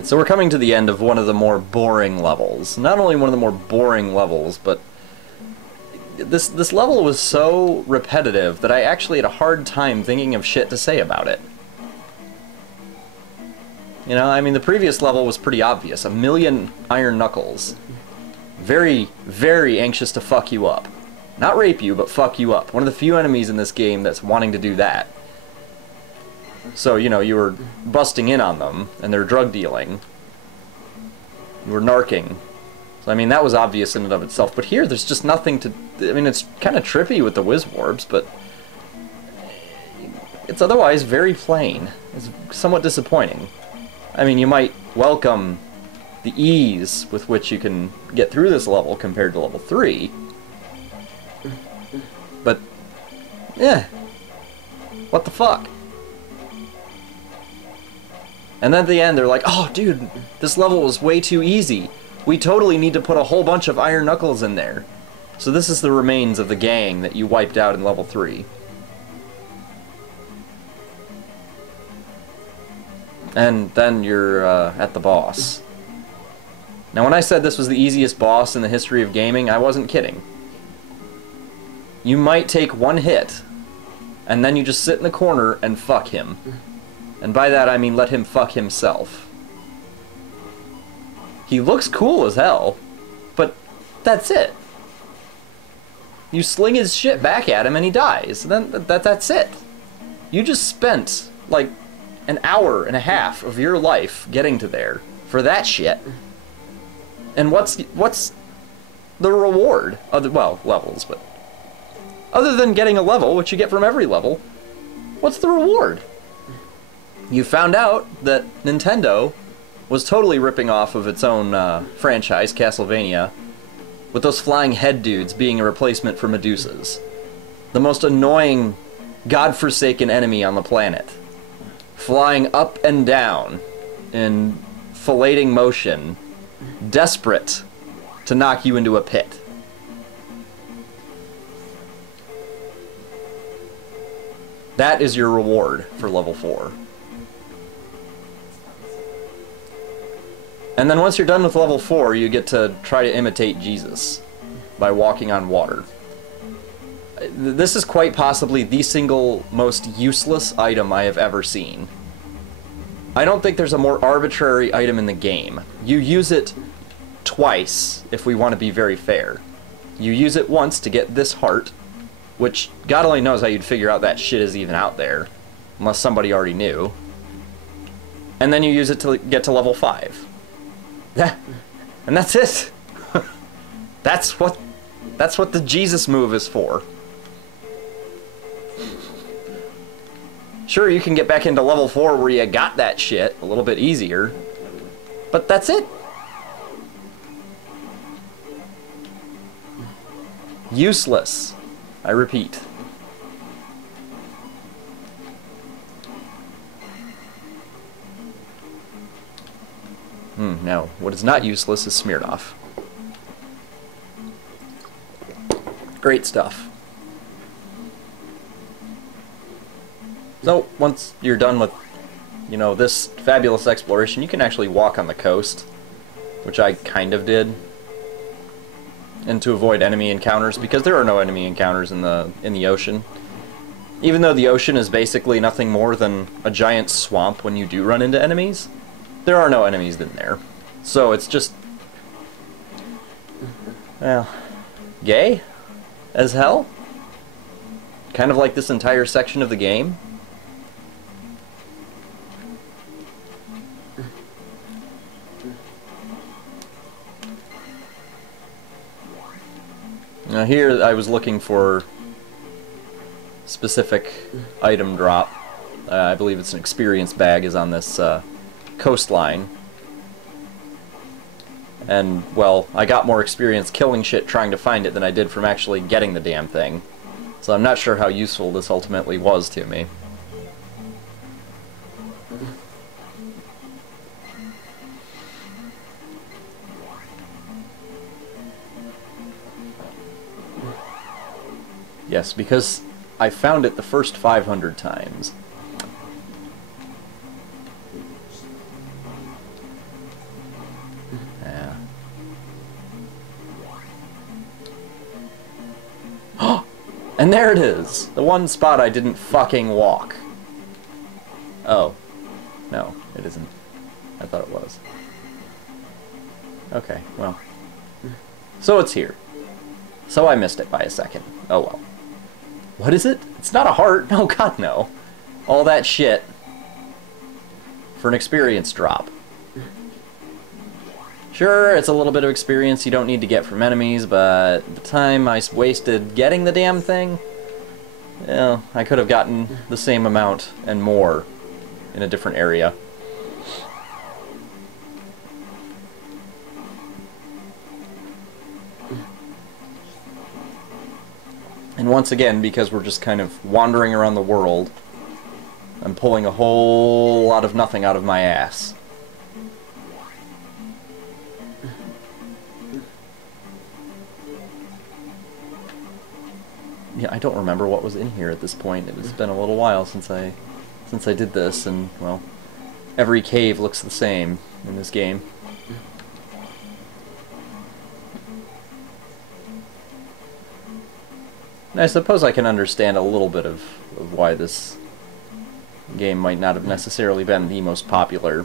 Alright, so we're coming to the end of one of the more boring levels. Not only one of the more boring levels, but this level was so repetitive that I actually had a hard time thinking of shit to say about it. You know, I mean, the previous level was pretty obvious. 1,000,000 iron knuckles. Very, very anxious to fuck you up. Not rape you, but fuck you up. One of the few enemies in this game that's wanting to do that. So, you know, you were busting in on them, and they're drug dealing. You were narking. So, I mean, that was obvious in and of itself. But here, there's just nothing to... I mean, it's kind of trippy with the whiz orbs, but... it's otherwise very plain. It's somewhat disappointing. I mean, you might welcome the ease with which you can get through this level compared to level 3. But, yeah. What the fuck? And then at the end, they're like, oh, dude, this level was way too easy. We totally need to put a whole bunch of iron knuckles in there. So this is the remains of the gang that you wiped out in level 3. And then you're at the boss. Now, when I said this was the easiest boss in the history of gaming, I wasn't kidding. You might take one hit, and then you just sit in the corner and fuck him. And by that I mean let him fuck himself. He looks cool as hell, but that's it. You sling his shit back at him and he dies. Then that's it. You just spent, like, an hour and a half of your life getting to there for that shit. And what's the reward? Well, levels, but... other than getting a level, which you get from every level, what's the reward? You found out that Nintendo was totally ripping off of its own franchise, Castlevania, with those flying head dudes being a replacement for Medusas. The most annoying, godforsaken enemy on the planet. Flying up and down in filleting motion, desperate to knock you into a pit. That is your reward for level 4. And then once you're done with level 4, you get to try to imitate Jesus by walking on water. This is quite possibly the single most useless item I have ever seen. I don't think there's a more arbitrary item in the game. You use it twice, if we want to be very fair. You use it once to get this heart, which God only knows how you'd figure out that shit is even out there, unless somebody already knew. And then you use it to get to level 5. And that's it. That's what the Jesus move is for. Sure, you can get back into level 4 where you got that shit a little bit easier, but that's it. Useless. I repeat. Now, what is not useless is smeared off. Great stuff. So, once you're done with, you know, this fabulous exploration, you can actually walk on the coast, which I kind of did, and to avoid enemy encounters, because there are no enemy encounters in the ocean. Even though the ocean is basically nothing more than a giant swamp when you do run into enemies, there are no enemies in there. So it's just, well, gay as hell. Kind of like this entire section of the game. Now here I was looking for specific item drop. I believe it's an experience bag is on this coastline. And, well, I got more experience killing shit trying to find it than I did from actually getting the damn thing. So I'm not sure how useful this ultimately was to me. Yes, because I found it the first 500 times. And there it is! The one spot I didn't fucking walk. Oh. No, it isn't. I thought it was. Okay, well. So it's here. So I missed it by a second. Oh well. What is it? It's not a heart. Oh god, no. All that shit for an experience drop. Sure, it's a little bit of experience you don't need to get from enemies, but the time I wasted getting the damn thing, well, I could have gotten the same amount and more in a different area. And once again, because we're just kind of wandering around the world, I'm pulling a whole lot of nothing out of my ass. Yeah, I don't remember what was in here at this point. It's been a little while since I did this, and, well, every cave looks the same in this game. And I suppose I can understand a little bit of why this game might not have necessarily been the most popular.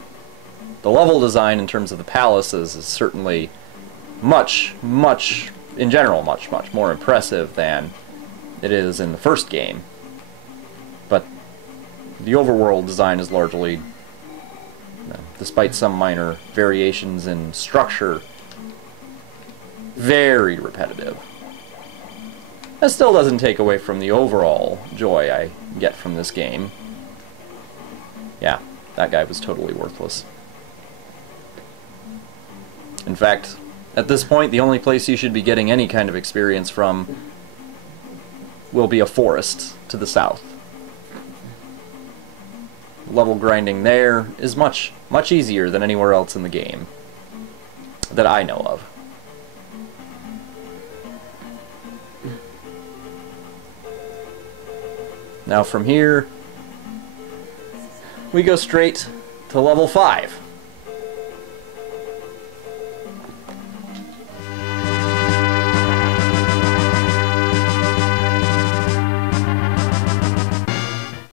The level design in terms of the palaces is certainly much, in general, much more impressive than it is in the first game. But the overworld design is largely, despite some minor variations in structure, very repetitive. That still doesn't take away from the overall joy I get from this game. Yeah, that guy was totally worthless. In fact, at this point, the only place you should be getting any kind of experience from will be a forest to the south. Level grinding there is much easier than anywhere else in the game that I know of. Now from here, we go straight to level 5.